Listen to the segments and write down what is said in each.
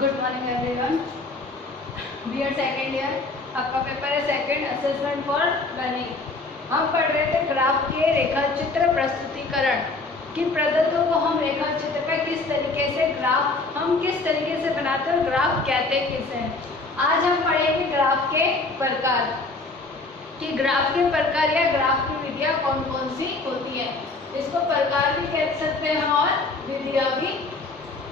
Good morning everyone. BEd second year, आपका paper है second, assessment for learning. हम पढ़ रहे थे ग्राफ के रेखा चित्र प्रस्तुतिकरण कि प्रदत्तों को हम रेखा चित्र पे किस तरीके से ग्राफ हम किस तरीके से बनाते हैं और ग्राफ कहते किसे हैं। आज हम पढ़ेंगे ग्राफ के प्रकार कि ग्राफ के प्रकार या ग्राफ की विधियाँ कौन कौन सी होती है। इसको प्रकार भी कह सकते हैं और विधियाँ भी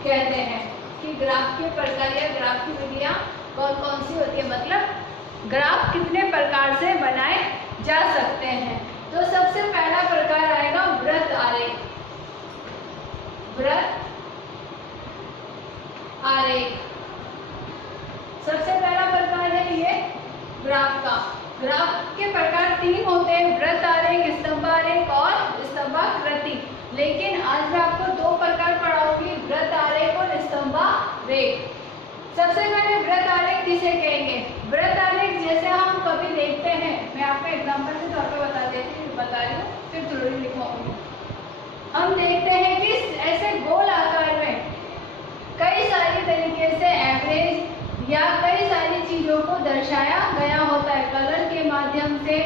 कहते हैं कि ग्राफ के प्रकार या ग्राफ की विधियाँ कौन कौन सी होती है, मतलब ग्राफ कितने प्रकार से बनाए जा सकते हैं। तो सबसे पहला प्रकार आएगा वृत्त आरेख। वृत्त आरेख सबसे पहला प्रकार है ये ग्राफ का। ग्राफ के प्रकार तीन होते हैं, वृत्त आरेख, स्तंभारेख और स्तंभाकृति। लेकिन आज मैं आपको दो प्रकार पढ़ाऊंगी, वृत्त आरेख और स्तंभारेख। सबसे पहले वृत्त आरेख किसे कहेंगे। वृत्त आरेख जैसे हम कभी देखते हैं, मैं आपको एग्जांपल के तौर पे बता रही हूँ, फिर थोड़ी लिखवाऊंगी। हम देखते हैं कि ऐसे गोल आकार में कई सारी तरीके से एवरेज या कई सारी चीजों को दर्शाया गया होता है, कलर के माध्यम से,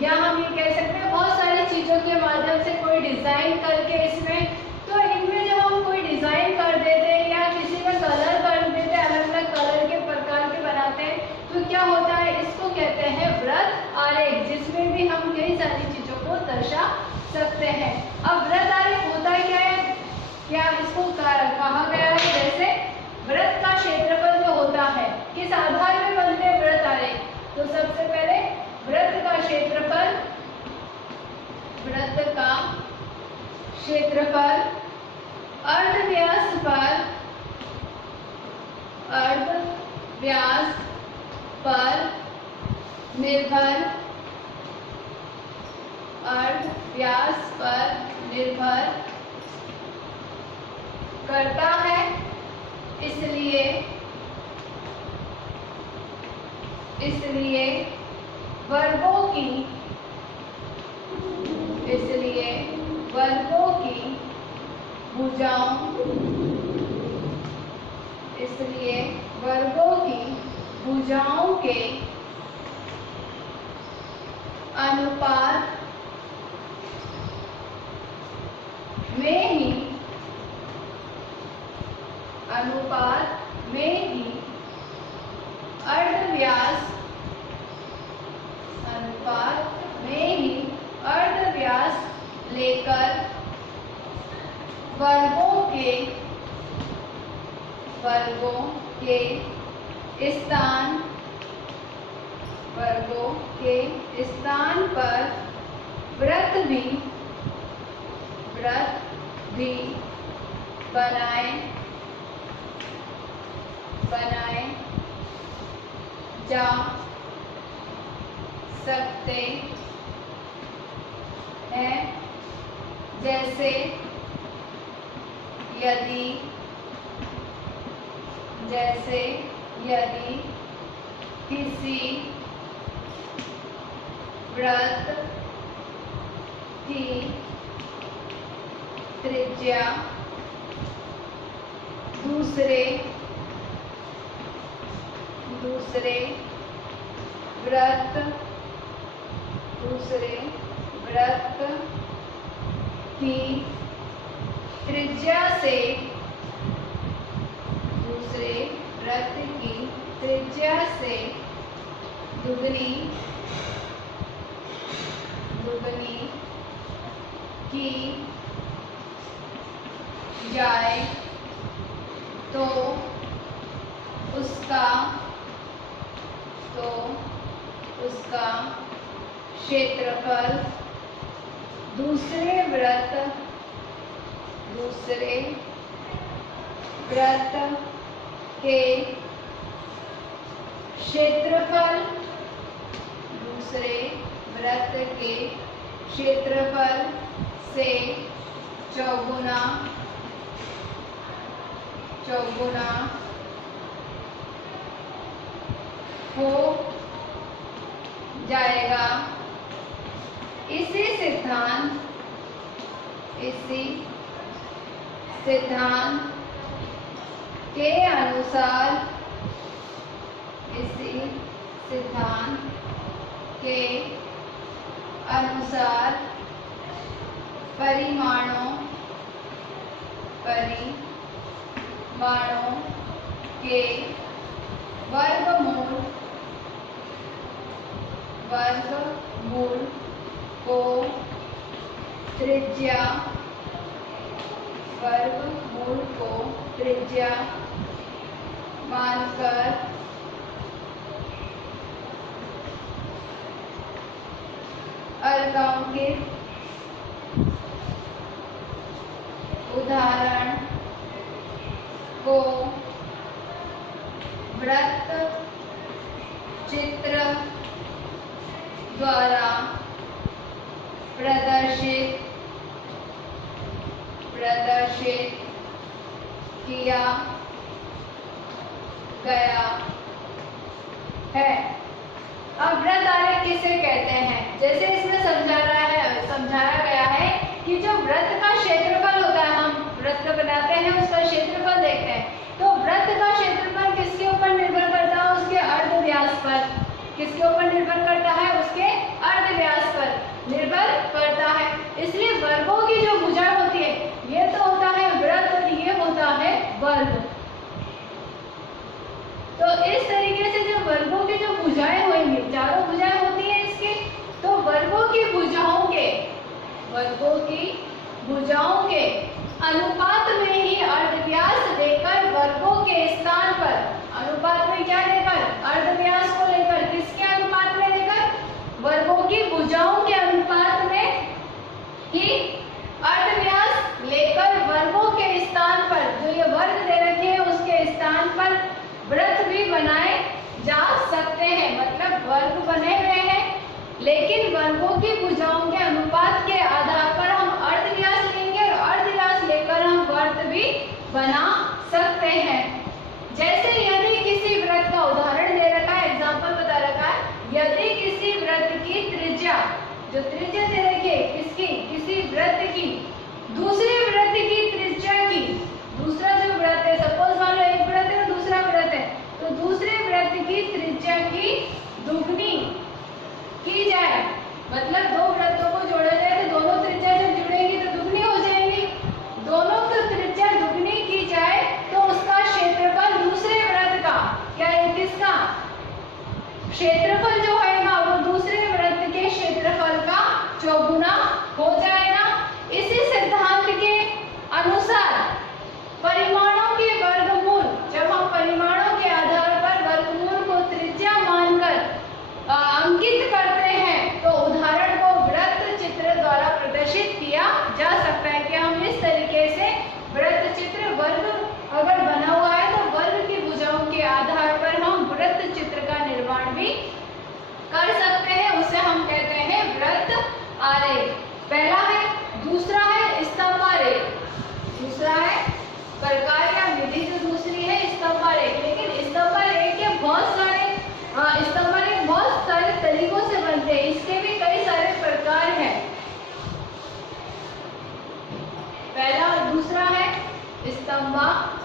या हम ये कह सकते हैं बहुत सारी चीजों के माध्यम से कोई डिजाइन करके इसमें। तो इनमें जब हम कोई डिजाइन कर देते हैं या किसी में कलर कर देते हैं, अलग अलग कलर के प्रकार के बनाते हैं, तो क्या होता है, इसको कहते हैं वृत्त आरेख, जिसमें भी हम कई सारी चीजों को दर्शा सकते हैं। अब वृत्त आरेख होता है क्या इसको कहा गया है, जैसे वृत्त का क्षेत्रफल जो होता है, किस आधार में बनते हैं वृत्त आरेख। तो सबसे पहले वृत्त का क्षेत्रफल, वृत्त का क्षेत्रफल अर्धव्यास पर निर्भर, अर्धव्यास पर निर्भर करता है, इसलिए वर्गों की भुजाओं के अनुपात में ही अर्धव्यास लेकर वर्गों के स्थान पर वृत्त भी बनाए जा सकते हैं। जैसे यदि किसी वृत्त की त्रिज्या दूसरे वृत्त की त्रिज्या से दुगनी की जाए तो उसका क्षेत्रफल दूसरे वृत्त के क्षेत्रफल से चौगुना हो जाएगा। इसी सिद्धांत के अनुसार, इसी सिद्धांत के अनुसार परिमाणों के वर्गमूल को त्रिज्या मानकर अल्पंकित उदाहरण को वृत्त चित्र द्वारा प्रदर्शित किया गया है। अब वृत्त आलेख किसे कहते हैं? जैसे इसमें समझाया गया है कि जो वृत्त का क्षेत्रफल होता है, हम वृत्त बनाते हैं उसका क्षेत्रफल देखते हैं, तो वृत्त का क्षेत्रफल किसके ऊपर निर्भर करता है? उसके अर्धव्यास पर। किसके ऊपर निर्भर करता है? उसके अर्धव्यास पर निर्भर करता है। इसलिए वर्गों की जो भुजा होती है, ये तो होता है वृत्त और ये होता है वर्ग। तो इस तरीके से जो वर्गों की जो भुजाएं होंगी, चारों भुजाएं होती हैं इसकी, तो वर्गों की भुजाओं के अनुपात में ही अर्धव्यास लेकर वर्गों के स्थान पर, अनुपात में क्या लेकर? अर्धव्यास को लेकर। किसके अनुपात में लेकर? वर्गों की भुजाओं के अनुपात में ही अर्धव्यास लेकर वर्गों के स्थान पर, जो ये वर्ग दे रखे हैं उसके स्थान पर वृत्त भी बनाए जा सकते हैं। मतलब वर्ग बने हुए हैं, लेकिन वर्गों की भुजाओं के अनुपात के आधार पर हम अर्धव्यास लेंगे और अर्धव्यास लेकर हम वृत्त भी बना सकते हैं। जैसे यदि किसी वृत्त का उदाहरण दे रखा है, एग्जाम्पल बता रखा है, यदि किसी वृत्त की त्रिज्या, जो त्रिज्या दे रखी है किसकी? किसी वृत्त की दूसरे वृत्त की त्रिज्या की, दूसरा जो वृत्त है, सपोज मान लो एक वृत्त है दूसरा वृत्त है, तो दूसरे वृत्त की त्रिज्या की दुगनी की जाए, मतलब दो वृत्तों को जोड़ा जाए तो दोनों त्रिज्या जब जुड़ेंगी तो दुगनी हो जाएंगी। दोनों की त्रिज्या दुगनी की जाए तो उसका क्षेत्रफल दूसरे वृत्त का क्या है? किसका क्षेत्रफल जो है ना, वो दूसरे वृत्त के क्षेत्रफल का चौगुना हो जाएगा। इसी सिद्धांत के अनुसार परिमाणों के वर्गमूल, जब हम परिमाणों के आधार पर वर्गमूल को त्रिज्या मानकर अंकित करते हैं, तो उदाहरण को वृत्त चित्र द्वारा प्रदर्शित किया जा सकता है। कि हम इस तरीके से वृत्त चित्र, वर्ग अगर बना हुआ है तो वर्ग की भुजाओं के आधार पर हम वृत्त चित्र का निर्माण भी कर सकते हैं। उसे हम कहते हैं वृत्त आलेख। पहला है। दूसरा है स्तंभालेख। दूसरा है प्रकार या विधि जो दूसरी है स्तंभालेख। लेकिन स्तंभालेख के बहुत सारे तरीकों से बनते हैं, इसके भी कई सारे प्रकार हैं। पहला और दूसरा है स्तंभालेख।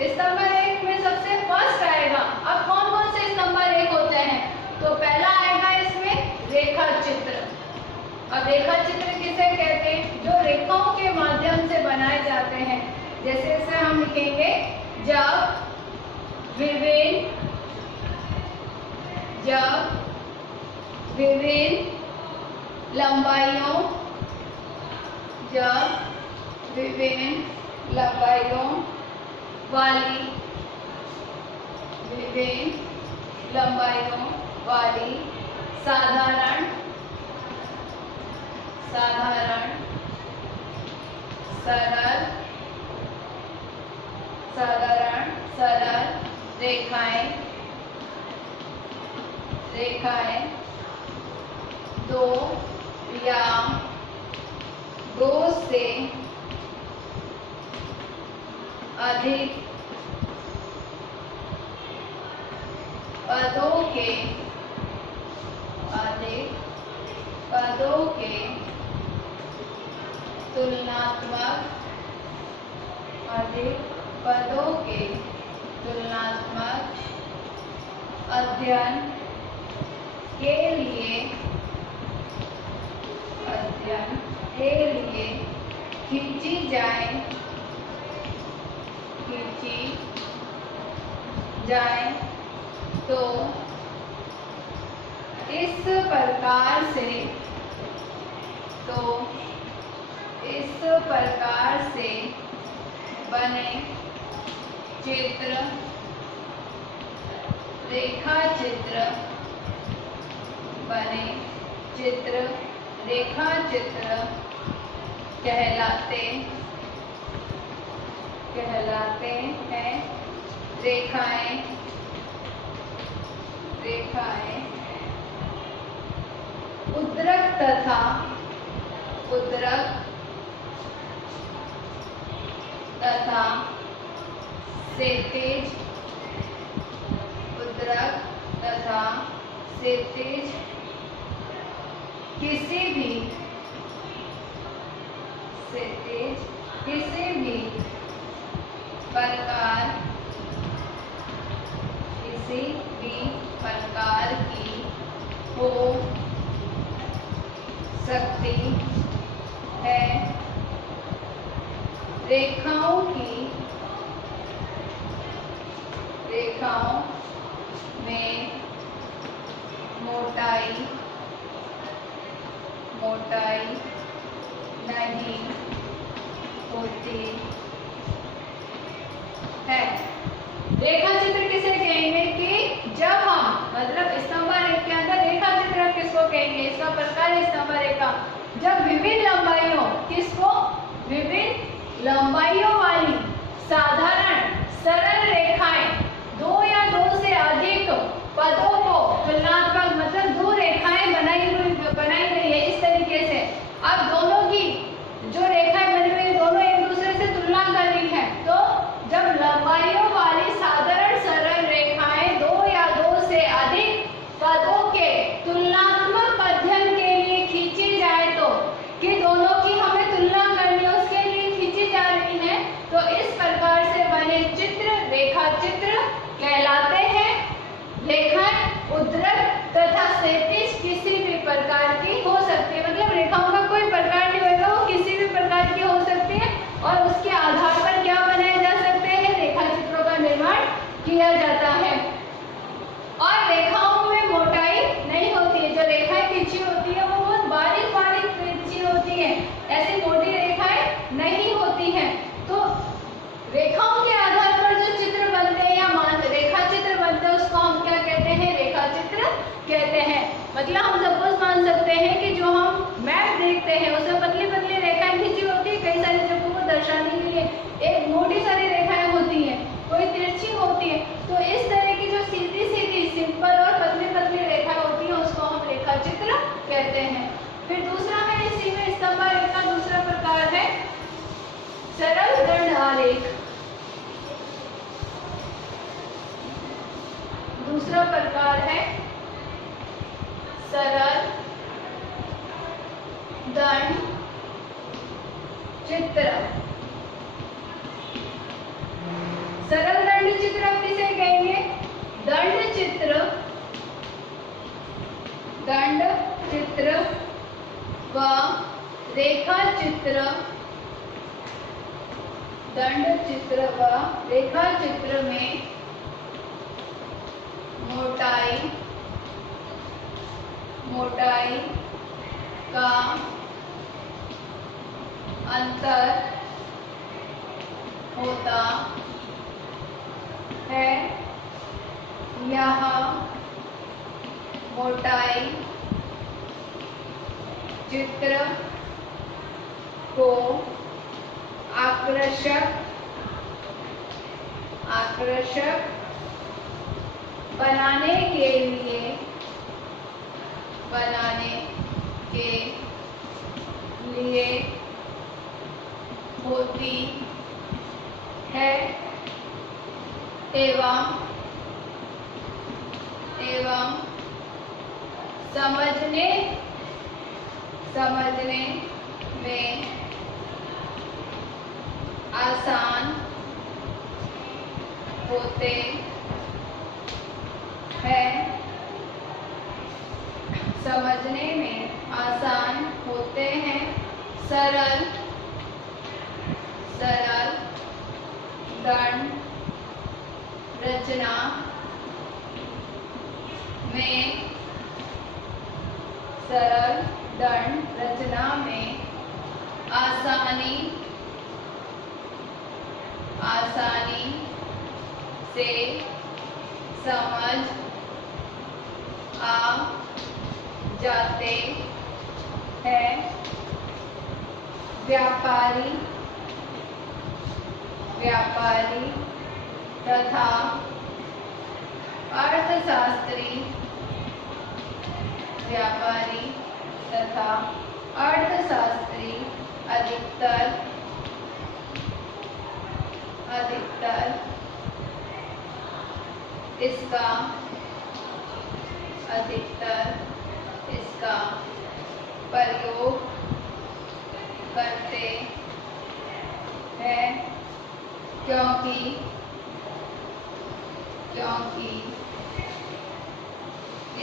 स्तंभालेख में सबसे फर्स्ट आएगा। अब कौन कौन से स्तंभालेख होते हैं? तो पहला आएगा इसमें रेखा चित्र। अब रेखा चित्र किसे कहते हैं? जो रेखाओं के माध्यम से बनाए जाते हैं। जैसे इसे हम लिखेंगे, जब विभिन्न लंबाइयों वाली साधारण सरल रेखाएं दो या दो से अधिक पदों के पदों के तुलनात्मक अध्ययन के लिए खींची जाए तो इस प्रकार से बने रेखाचित्र कहलाते हैं। रेखाएं उद्रक तथा क्षैतिज किसी भी प्रकार की हो सकती है। रेखाओं में मोटाई नहीं होती है। रेखा चित्र किसे कहेंगे कि जब हम मतलब स्तंभ रेखा के अंदर रेखा चित्र किसको कहेंगे, इसका प्रकार है स्तंभ रेखा। जब विभिन्न लंबाइयों वाली साधारण सरल रेखाएं दो या दो से अधिक पदों को तुलनात्मक मतलब दो रेखाएं बनाई गई है इस तरीके से। अब दोनों की जो रेखाएं बनी हुई है दोनों एक दूसरे से तुलना कर रही है। तो जब लंबाइयों वाली साधारण सरल रेखाएं दो या दो से अधिक पदों के तुलनात्मक अध्ययन के लिए खींची जाए तो कि दोनों की हमें तुलना करनी है उसके लिए खींची जा रही है तो इस प्रकार से बने चित्र रेखा चित्र कहलाते हैं। रेखाएं उद्रक तथा क्षैतिज किसी भी प्रकार की हो सकती है, मतलब रेखाओं का कोई प्रकार नहीं होगा, वो किसी भी प्रकार की हो सकती है और उसके आधार पर क्या बनाए जा सकते हैं, रेखा चित्रों का निर्माण किया जाता है। और रेखाओं में मोटाई नहीं होती है, जो रेखाएं खींची होती है वो बहुत बारीक खींची होती है, ऐसी मोटी रेखाएं नहीं होती हैं। तो रेखाओं के आधार पर जो चित्र बनते हैं या रेखा चित्र बनते हैं उसको हम क्या कहते हैं, रेखा चित्र कहते हैं। मतलब हम सपोज मान सकते हैं कि जो हम मैप देखते हैं उसमें पतली रेखाएं खींची होती है कई सारी जगहों को दर्शाने के लिए, एक मोटी सारी रेखाएं होती हैं, कोई तिरछी होती है। तो इस तरह की जो सीधी सिंपल और पतली रेखाएं होती हैं उसको हम रेखा चित्र कहते हैं। फिर दूसरा है इसी में स्तंभ रेखा, दूसरा प्रकार है सरल दंड आरेख। दूसरा प्रकार है सरल दंड चित्र। सरल दंड चित्र हम किसे कहेंगे, दंड चित्र व रेखा चित्र, दंड चित्र व रेखा चित्र में मोटाई का अंतर होता है। यह मोटाई चित्र को आकर्षक बनाने के लिए होती है एवं समझने में आसान होते हैं, समझने में आसान होते हैं, सरल सरल दंड रचना में, सरल दंड रचना में आसानी आसानी से समझ आ जाते हैं। व्यापारी व्यापारी तथा अर्थशास्त्री, व्यापारी तथा अर्थशास्त्री अधिकतर इसका प्रयोग करते हैं, क्योंकि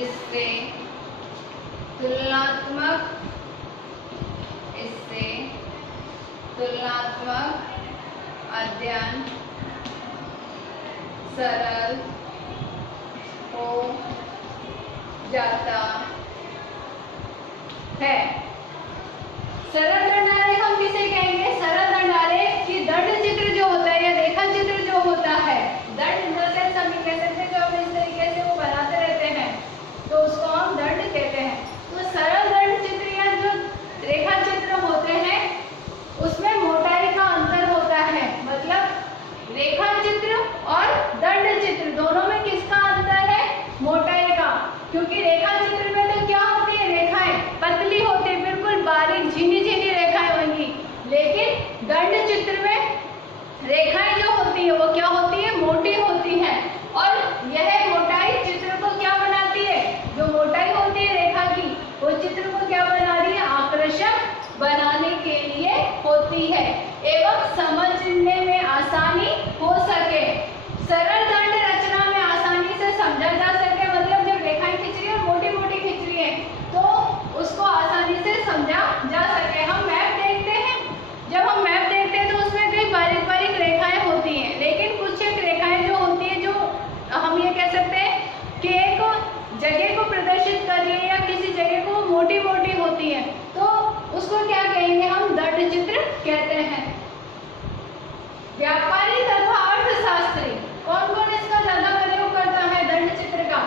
इससे तुलनात्मक अध्ययन सरल हो जाता है। सरल दंड आरेख हम किसे कहेंगे? सरल दंड आरेख की दंड चित्र जो होता है या रेखा चित्र जो होता है, दंड जैसे हम कह सकते हैं, जो हम इस तरीके से वो बनाते रहते हैं तो उसको हम दंड कहते हैं। तो सरल दंड चित्र या जो रेखा चित्र होते हैं उसमें मोटाई का अंतर होता है। मतलब रेखा चित्र और दंड चित्र दोनों में किसका अंतर है? मोटाई का। क्योंकि रेखा चित्र में तो क्या होती है, रेखाएं पतली होती है, बिल्कुल बारीक झिनी झिनी रेखाएं होंगी, लेकिन दंड चित्र में रेखाएं जो होती है वो क्या होती है? मोटी होती है। और यह मोटाई चित्र को क्या बनाती है? जो मोटाई होती है रेखा की वो चित्र को क्या बना रही है? आकर्षक बनाने के लिए होती है एवं समझने में आसानी हो सके। सरल दंड रचना में आसानी से समझा जा सके, मतलब जब रेखाएं खिंच रही है, मोटी मोटी खिंच रही है, तो उसको आसानी से समझा जा सके। हम मैप देखते हैं, जब हम मैप देखते हैं तो उसमें कई बारीक बारीक रेखाएं होती हैं, लेकिन कुछ एक रेखाएं जो होती है, जो हम ये कह सकते हैं कि एक जगह को प्रदर्शित कर रही है या किसी जगह को मोटी मोटी होती है, तो उसको क्या कहेंगे? हम दंड चित्र कहते हैं। व्यापारी तथा अर्थशास्त्री, कौन कौन इसका ज्यादा प्रयोग करता है दंड चित्र का?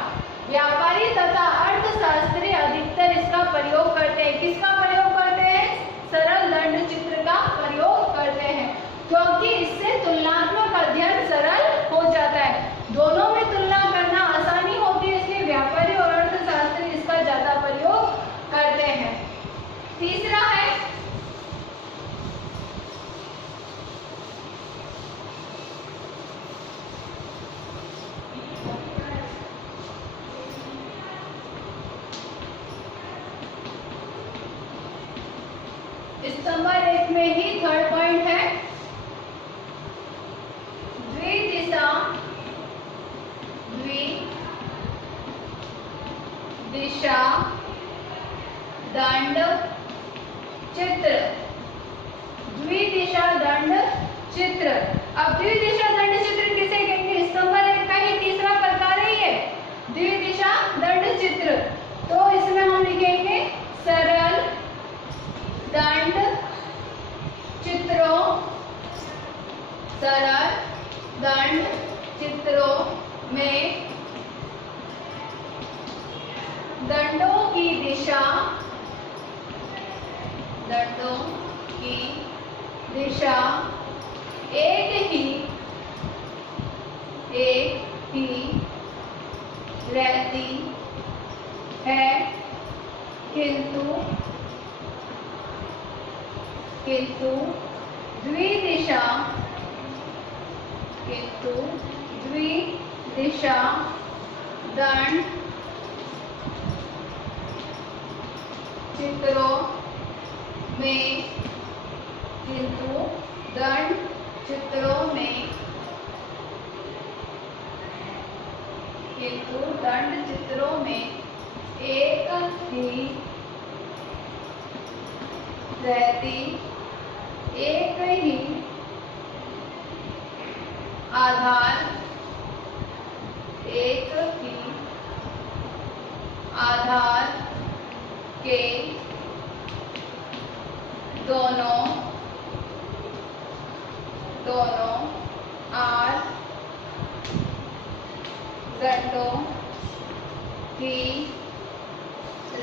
व्यापारी तथा अर्थशास्त्री अधिकतर इसका प्रयोग करते हैं। किसका प्रयोग करते हैं? सरल दंड चित्र का प्रयोग करते हैं, क्योंकि इससे तुलनात्मक अध्ययन सरल हो जाता है। दोनों में तुलना करना आसानी होती है, इसलिए व्यापारी और अर्थशास्त्री इसका ज्यादा प्रयोग करते हैं। तीसरा है स्तंभ आरेख में ही थर्ड पॉइंट है द्विदिशा दंड चित्र। द्विदिशा दंड चित्र। अब द्विदिशा दंड चित्र किसे कहेंगे? स्तंभ आरेख का ही तीसरा प्रकार है ये द्विदिशा दंड चित्र। तो इसमें हम लिखेंगे सरल दंड चित्रों, सरल दंड चित्रों में दंडों की दिशा एक ही रहती है, किंतु द्विदिशा दंड चित्रों में, किंतु दंड चित्रों में, किंतु दंड चित्रों में एक ही रहती, एक ही आधार, एक ही आधार के दोनों आर दंडों की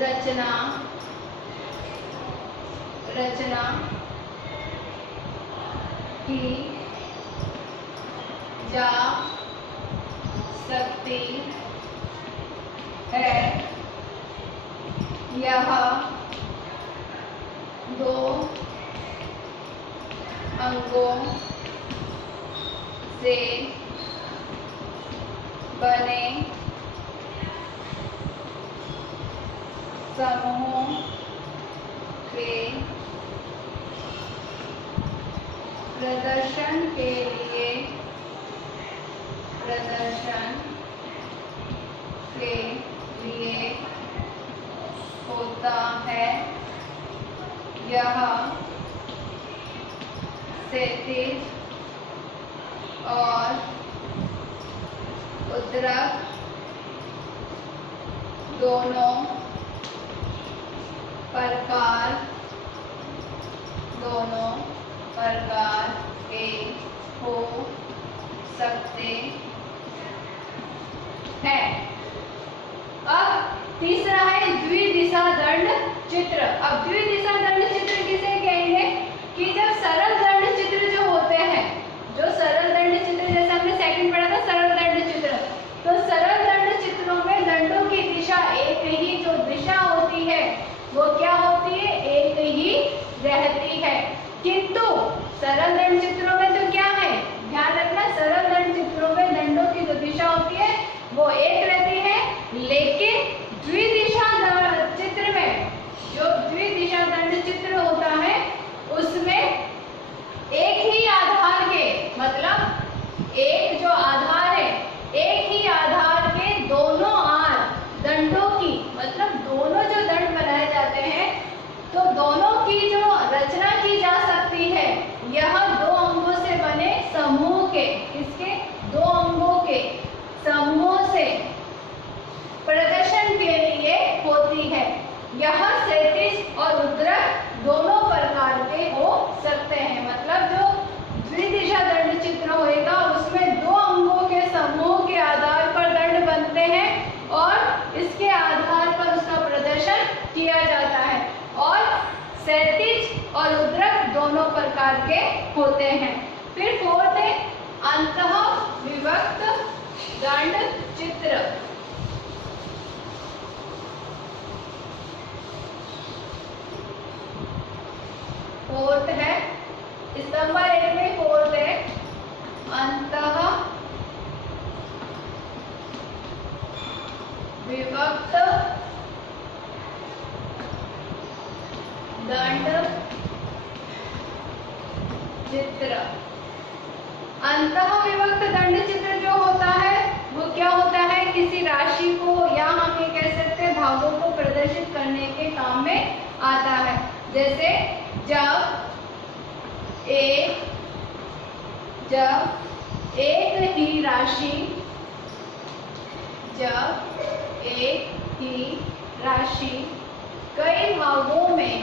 रचना की जा सकती है। यह दो अंगों से बने समूह के प्रदर्शन के लिए होता है। यह क्षैतिज और ऊर्ध्वाधर दोनों प्रकार के हो सकते हैं। अब तीसरा है द्विदिशा दंड चित्र। अब द्विदिशा दंड चित्र किसे कहेंगे कि जब सरल दंड चित्र जो होते हैं, जो सरल दंड चित्र जैसे हमने सेकंड पढ़ा था सरल दंड चित्र, तो सरल दंड चित्रों में दंडों की दिशा एक ही जो दिशा होती है वो क्या होती है, एक ही रहती है। किंतु सरल दंड चित्रों में तो क्या है, ध्यान रखना, सरल दंड चित्रों में दंडों की जो दिशा होती है वो एक रहती है, लेकिन द्विदिशा चित्र में, जो द्विदिशा दंड चित्र होता है उसमें एक ही आधार के, मतलब एक जो आधार है, एक ही आधार के दोनों आर दंडों की, मतलब दोनों जो दंड बनाए जाते हैं तो दोनों की जो रचना की जा सकती है यह दो अंगों से बने समूह के, किसके, दो अंगों के समूह से प्रदर्शन के लिए होती है। यह क्षैतिज और ऊर्ध्वाधर दोनों प्रकार के हो सकते हैं। मतलब जो द्विदिशा दंड चित्र होएगा उसमें दो अंगों के समूह के आधार पर दंड बनते हैं और इसके आधार पर उसका प्रदर्शन किया जाता है। और क्षैतिज और ऊर्ध्वाधर दोनों प्रकार के होते हैं। फिर फोर्थ है अंतः विभक्त दंड चित्र। फोर्थ है स्तंभ 1 में फोर्थ है अंतः विभक्त दंड चित्र। अंतः विभक्त दंड चित्र जो होता है वो क्या होता है, किसी राशि को या हम ये कह सकते हैं भागों को प्रदर्शित करने के काम में आता है। जैसे जब एक ही राशि, जब एक ही राशि कई भागों में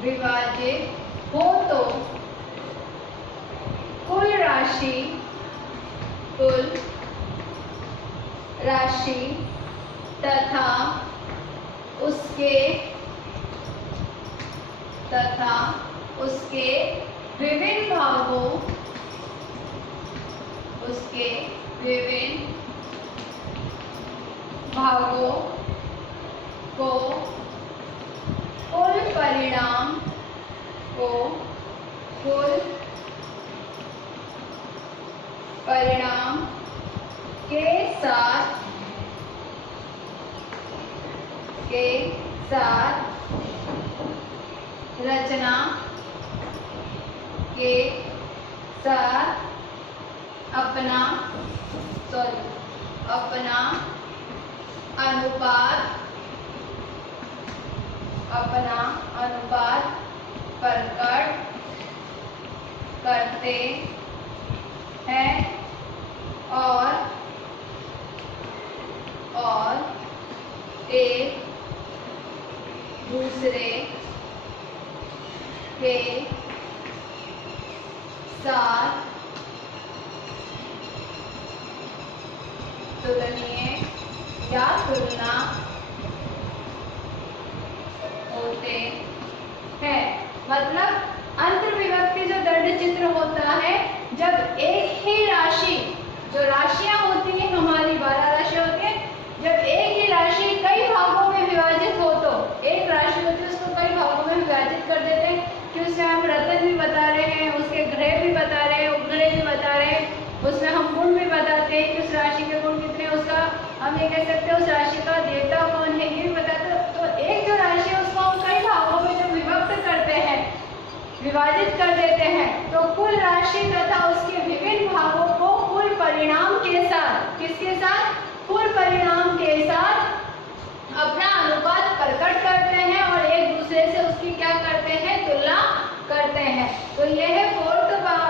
विभाजित हो तो कुल राशि तथा उसके विभिन्न भागों को कुल परिणाम के साथ रचना के साथ अपना अनुपात प्रकट करते हैं और एक दूसरे के साथ तुलनीय या तुलना होते हैं। मतलब अंतर्विभक्ति जो दंड चित्र होता है, जब एक ही राशि, जो राशियां होती हैं हमारी 12 राशियां होती हैं, जब एक ही राशि कई भागों में विभाजित हो तो एक राशि होती है उसको कई भागों में विभाजित कर देते हैं कि उसमें हम रत्न भी बता रहे हैं, उसके ग्रह भी बता रहे हैं, उपग्रह भी बता रहे हैं, उसमें हम गुण भी बताते हैं कि उस राशि के गुण कितने, उसका हम ये कह सकते हैं उस राशि का देवता कौन है, ये भी बताते हैं। तो एक जो राशि है उसको हम कई भागों में जब विभक्त करते हैं, विभाजित कर देते हैं, तो कुल राशि तथा उसके विभिन्न भागों को कुल परिणाम के साथ, किसके साथ, कुल परिणाम के साथ अपना अनुपात प्रकट करते हैं और एक दूसरे से उसकी क्या करते हैं, तुलना करते हैं। तो यह है फोर्थ भाग।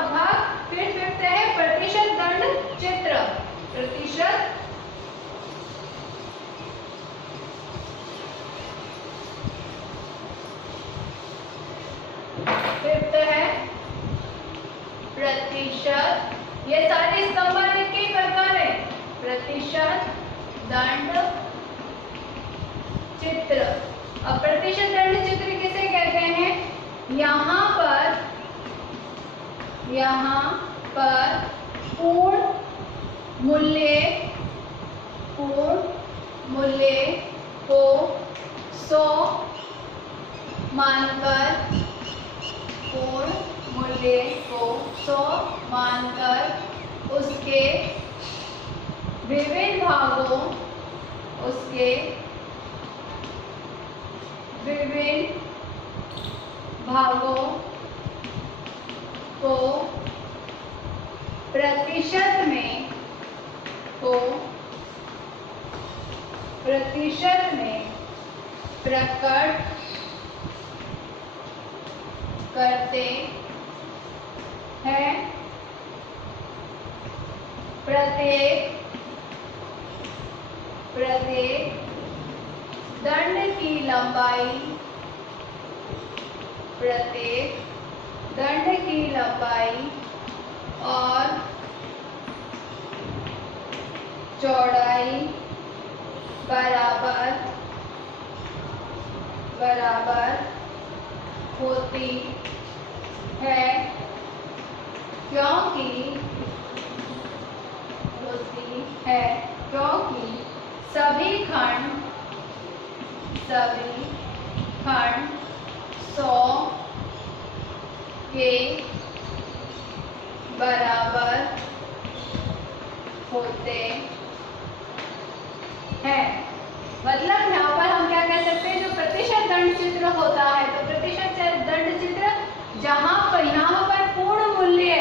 फिर फिफ्थ है प्रतिशत दंड चित्र। प्रतिशत फिफ्थ है प्रतिशत, ये सारे स्तंभ के प्रकार है। प्रतिशत दंड चित्र। अब प्रतिशत दंड चित्र किसे कहते हैं, यहाँ पर पूर्ण मूल्य को 100 मानकर, पूर्ण मूल्य को 100 मानकर उसके विभिन्न भागों, उसके विभिन्न भागों को प्रतिशत में प्रकट करते हैं। प्रत्येक दंड की लंबाई, प्रत्येक दंड की लंबाई और चौड़ाई बराबर होती है, क्योंकि सभी खंड 100 के बराबर होते हैं। मतलब यहाँ पर हम क्या कह सकते हैं, जो प्रतिशत दंड चित्र होता है, तो प्रतिशत दंड चित्र जहाँ पर पूर्ण मूल्य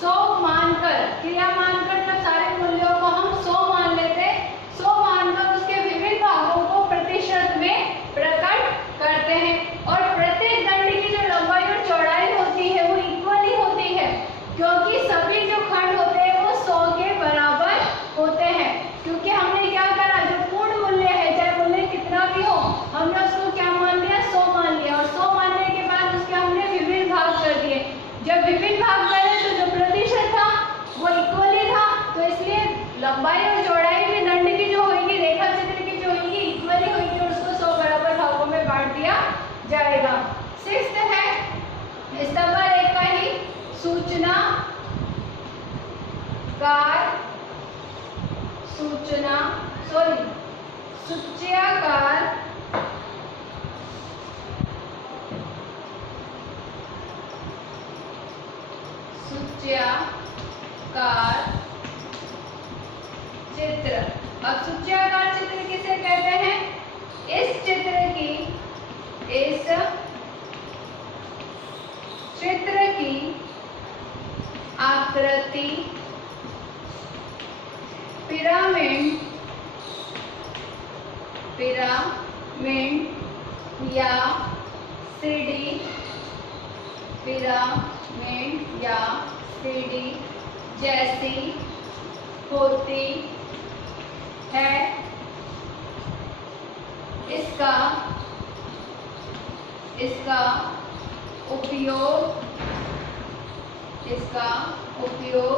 100 मानकर, क्रिया मानकर, जब सारे मूल्यों को हम 100 मान लेते हैं, 100 मानकर उसके विभिन्न भागों को प्रतिशत में प्रकट करते हैं। और प्रत्येक दंड की जो लंबाई और चौड़ाई होती है वो इक्वली होती है, क्योंकि सभी जो खंड होते हैं वो 100 के बराबर होते हैं। क्योंकि हमने क्या करा, जो पूर्ण मूल्य है, चाहे मूल्य कितना भी हो, हमने उसको क्या मान लिया, 100 मान लिया, और 100 मानने के बाद उसके हमने विभिन्न भाग कर दिए। जब विभिन्न भाग करे तो जो प्रतिशत था वो इक्वली था, तो इसलिए लंबाई और चौड़ाई भी दंड की जो होगी, रेखा चित्र की जो होगी, इक्वली होगी और उसको 100 बराबर भागों में बांट दिया जाएगा। सिक्स्थ है स्तंभ रेखा ही कार चित्र। अब सूच्याकार चित्र किसे कहते हैं? इस चित्र की आकृति पिरामिड या सीढ़ी जैसी होती है। इसका उपयोग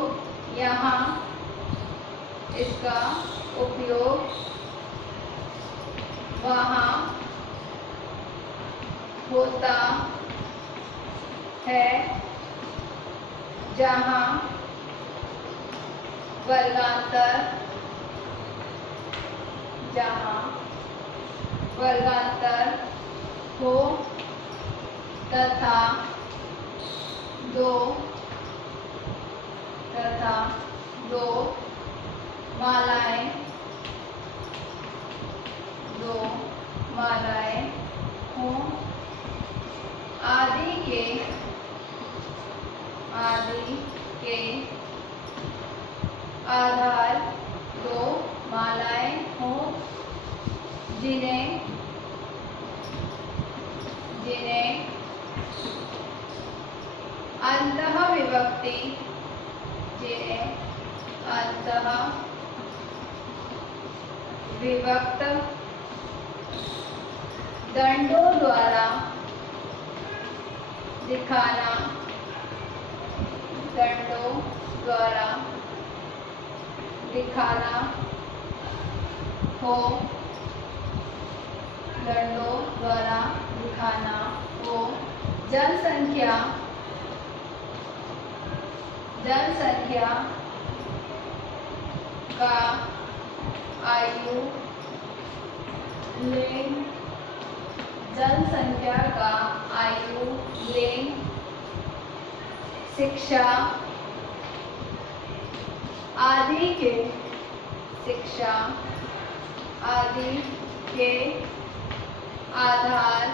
यहाँ वहाँ होता है जहाँ वर्गांतर हो तथा दो मालाएं हों। आदि के आधार दो मालाएं हों जिन्हें अंतःविभक्ति विभक्त दंडों द्वारा दिखाना हो। जनसंख्या का आयु लिंग शिक्षा आदि के आधार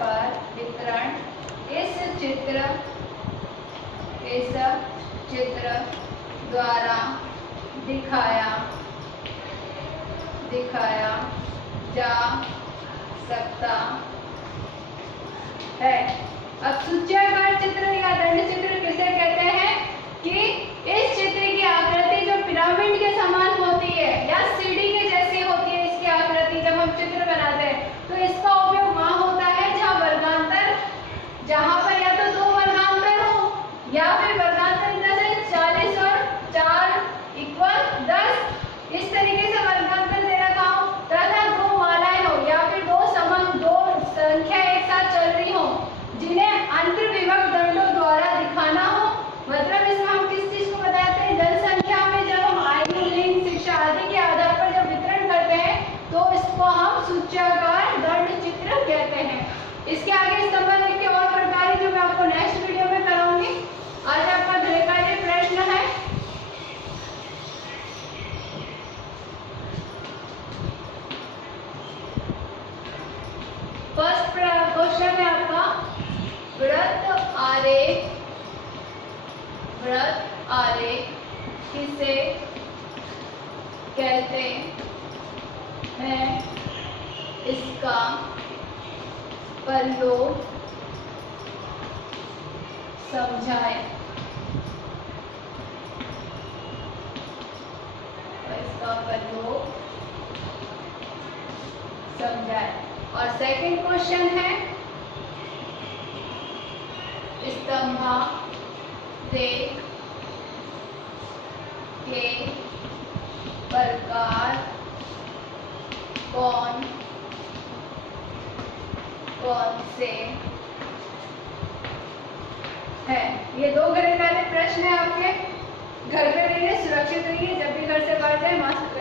पर वितरण इस चित्र द्वारा दिखाया जा सकता है। अब सूच्याकार चित्र या दंड चित्र किसे कहते हैं? कि इस चित्र की आकृति जो पिरामिड के समान होती है या सीढ़ी के जैसी होती है, इसकी आकृति जब हम चित्र बनाते हैं तो इसका उपयोग वहां होता है जहां पर या तो दो वर्गांतर हो या फिर वर्गांतर जैसे 40 और 4 = 10 इस तरीके से वर्गांतर दे रखा हो, तथा दो मालाएं हो या फिर दो संख्या एक साथ चल रही हो जिन्हें अंतर्विभक्त दंडों द्वारा दिखाना हो। मतलब इसमें हम किस चीज को बताते हैं? जनसंख्या में जब हम आयु लिंग शिक्षा आदि के आधार पर जब वितरण करते हैं तो इसको हम सूच्याकार दंड चित्र कहते हैं। इसके आगे स्तंभालेख के और प्रकार जो मैं आपको नेक्स्ट वीडियो में कराऊंगी। आज आपका गृह कार्य प्रश्न है फर्स्ट क्वेश्चन है आपका वृत्त आरेख किसे कहते हैं? इसका प्रयोग समझाएं। और सेकंड क्वेश्चन है स्तंभालेख के प्रकार कौन से है? ये दो गृह कार्य प्रश्न है आपके। घर पे रहिए, सुरक्षित रहिए। जब भी घर से बाहर जाए मास्क